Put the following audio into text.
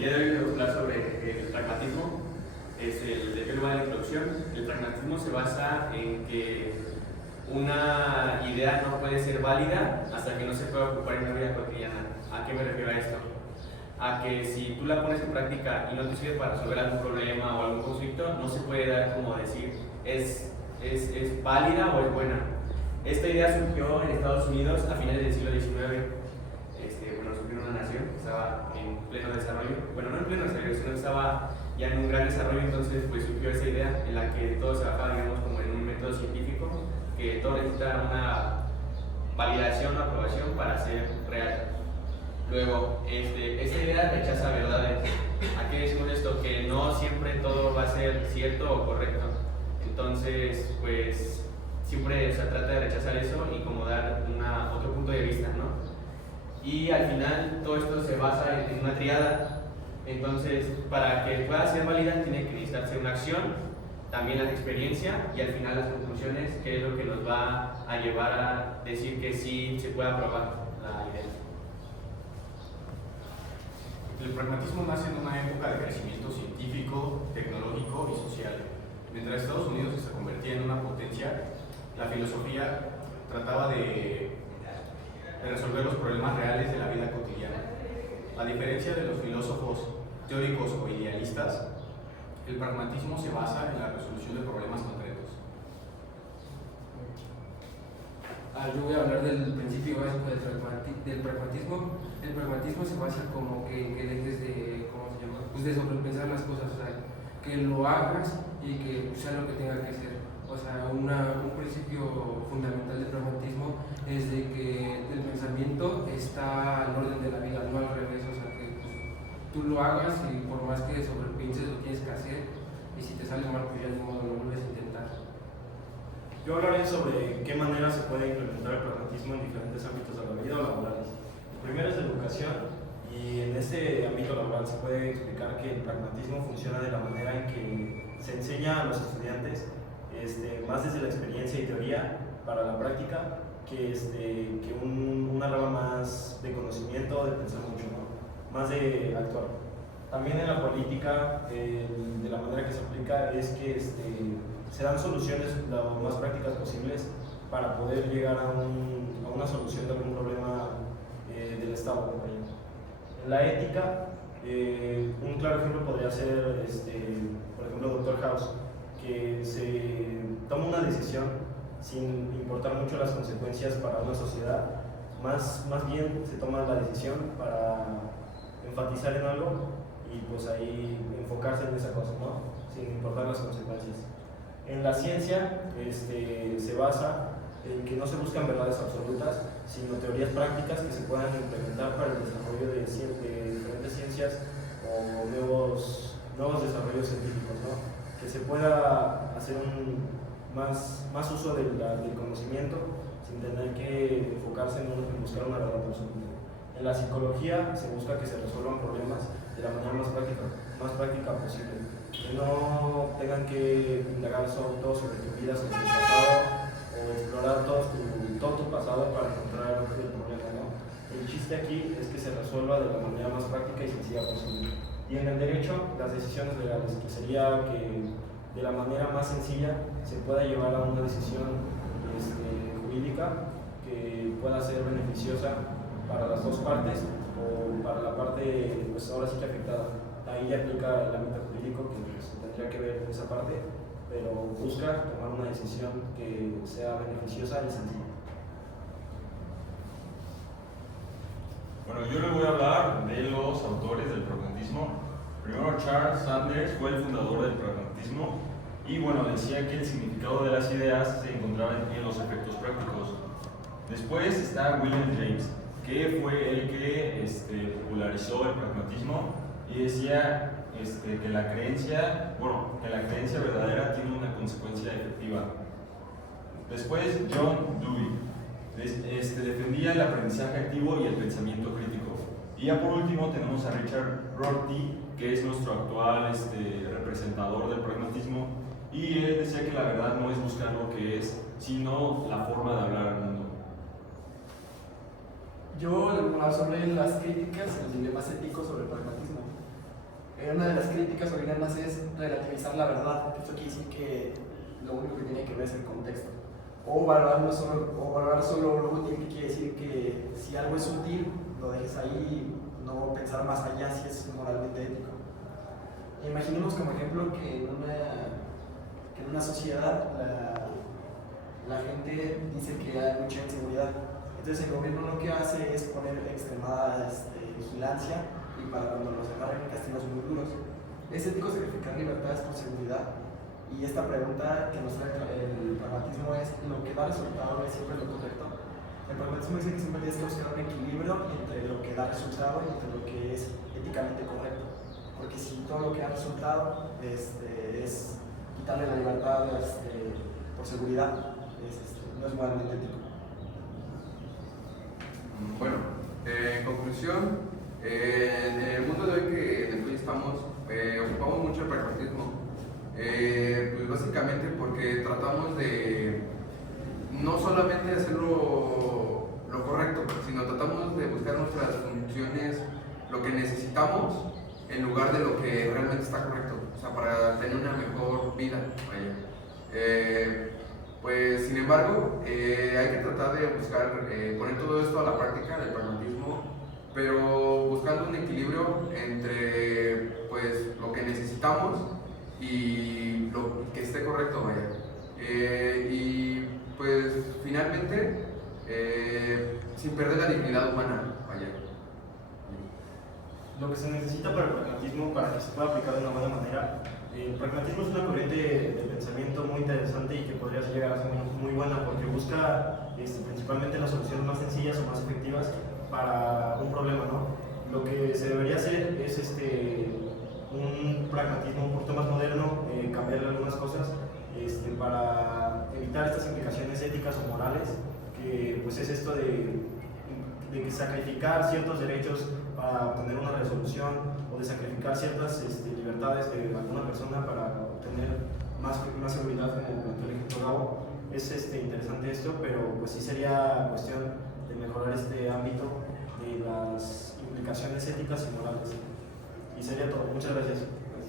día de hoy voy a hablar sobre el pragmatismo. ¿De qué va la introducción? El pragmatismo se basa en que una idea no puede ser válida hasta que no se pueda ocupar en la vida cotidiana. ¿A qué me refiero a esto? A que si tú la pones en práctica y no te sirve para resolver algún problema o algún conflicto, no se puede dar como decir es válida o es buena. Esta idea surgió en Estados Unidos a finales del siglo XIX. Surgió una nación que estaba en pleno desarrollo, bueno, no en pleno desarrollo, sino que estaba ya en un gran desarrollo. Entonces pues surgió esa idea en la que todo se basa, digamos, como en un método científico, que todo necesita una validación o aprobación para ser real. Luego, esta idea rechaza verdades. ¿A qué decimos esto? Que no siempre todo va a ser cierto o correcto. Entonces, pues, siempre se trata de rechazar eso y como dar otro punto de vista, ¿no? Y al final, todo esto se basa en una triada. Entonces, para que pueda ser válida, tiene que necesitarse una acción, también la experiencia y al final las conclusiones, que es lo que nos va a llevar a decir que sí se puede aprobar la idea. El pragmatismo nace en una época de crecimiento científico, tecnológico y social. Mientras Estados Unidos se convertía en una potencia, la filosofía trataba de resolver los problemas reales de la vida cotidiana. A diferencia de los filósofos teóricos o idealistas, el pragmatismo se basa en la resolución de problemas concretos. Yo voy a hablar del principio básico del pragmatismo. El pragmatismo se basa como que dejes de, ¿cómo se llama? Pues de sobrepensar las cosas, o sea, que lo hagas y que sea lo que tenga que ser. O sea, un principio fundamental del pragmatismo es de que el pensamiento está al orden de la vida, no al revés. O sea, que pues, tú lo hagas y por más que sobrepienses lo tienes que hacer, y si te sale mal, pues ya de modo lo vuelves a intentar. Yo hablaré sobre qué manera se puede implementar el pragmatismo en diferentes ámbitos de la vida o laborales. El primero es la educación, y en este ámbito laboral se puede explicar que el pragmatismo funciona de la manera en que se enseña a los estudiantes más desde la experiencia y teoría para la práctica que una rama más de conocimiento, de pensar mucho, ¿no? Más de actuar. También en la política, de la manera que se aplica es que se dan soluciones lo más prácticas posibles para poder llegar a una solución de algún problema del Estado. En la ética, un claro ejemplo podría ser, por ejemplo, Dr. House, que se toma una decisión sin importar mucho las consecuencias para una sociedad, más bien se toma la decisión para enfatizar en algo y pues ahí enfocarse en esa cosa, ¿no? Sin importar las consecuencias. En la ciencia se basa en que no se buscan verdades absolutas, sino teorías prácticas que se puedan implementar para el desarrollo de diferentes ciencias o nuevos desarrollos científicos, ¿no? Que se pueda hacer más uso del conocimiento sin tener que enfocarse en buscar una verdad absoluta. En la psicología se busca que se resuelvan problemas de la manera más práctica posible, que no tengan que indagar todo sobre tu vida, sobre tu pasado, o explorar todo tu pasado para encontrar el problema, ¿no? El chiste aquí es que se resuelva de la manera más práctica y sencilla posible. Y en el derecho, las decisiones legales, que sería que de la manera más sencilla se pueda llevar a una decisión jurídica que pueda ser beneficiosa para las dos partes o para la parte, pues ahora sí que afectada. Ahí ya aplica el ámbito jurídico, que pues, tendría que ver esa parte, pero busca tomar una decisión que sea beneficiosa y sencilla. Bueno, yo les voy a hablar de los autores del pragmatismo. Primero, Charles Sanders fue el fundador del pragmatismo y bueno, decía que el significado de las ideas se encontraba en los efectos prácticos. Después está William James, que fue el que popularizó el pragmatismo y decía que la creencia verdadera tiene una consecuencia efectiva. Después, John Dewey defendía el aprendizaje activo y el pensamiento crítico. Y ya por último tenemos a Richard Rorty, que es nuestro actual representador del pragmatismo, y él decía que la verdad no es buscar lo que es, sino la forma de hablar al mundo. Yo les voy a hablar sobre las críticas, los dilemas éticos sobre el pragmatismo. relativizar la verdad. Esto quiere decir que lo único que tiene que ver es el contexto. O valorar solo lo útil, que quiere decir que si algo es útil, lo dejes ahí, no pensar más allá si es moralmente ético. Imaginemos como ejemplo que en una sociedad la gente dice que hay mucha inseguridad. Entonces el gobierno lo que hace es poner extremada vigilancia y para cuando los agarren castigos muy duros. ¿Es ético sacrificar libertades por seguridad? Y esta pregunta que nos trae el pragmatismo es: ¿lo que da resultado es siempre lo correcto? El pragmatismo dice que siempre tienes que buscar un equilibrio entre lo que da resultado y entre lo que es éticamente correcto. Porque si todo lo que da resultado es quitarle la libertad por seguridad, no es moralmente ético. Bueno, en conclusión, en el mundo de hoy en el que estamos, ocupamos mucho el pragmatismo. Pues básicamente porque tratamos de no solamente hacer lo correcto, sino tratamos de buscar nuestras funciones, lo que necesitamos, en lugar de lo que realmente está correcto, o sea, para tener una mejor vida, vaya. Pues sin embargo, hay que tratar de buscar, poner todo esto a la práctica del pragmatismo, pero buscando un equilibrio entre pues lo que necesitamos y lo que esté correcto, vaya. Y pues finalmente, sin perder la dignidad humana, vaya. Lo que se necesita para el pragmatismo, para que se pueda aplicar de una buena manera, el pragmatismo es una corriente de pensamiento muy interesante y que podría llegar a ser muy buena porque busca principalmente las soluciones más sencillas o más efectivas para un problema, ¿no? Lo que se debería hacer es un pragmatismo un poquito más moderno, cambiarle algunas cosas para evitar estas implicaciones éticas o morales, que pues es esto de que sacrificar ciertos derechos para obtener una resolución o de sacrificar ciertas libertades de alguna persona para obtener más seguridad, como planteó el ejemplo Gabo. Es interesante esto, pero pues sí sería cuestión de mejorar este ámbito de las implicaciones éticas y morales. Y sería todo. Muchas gracias.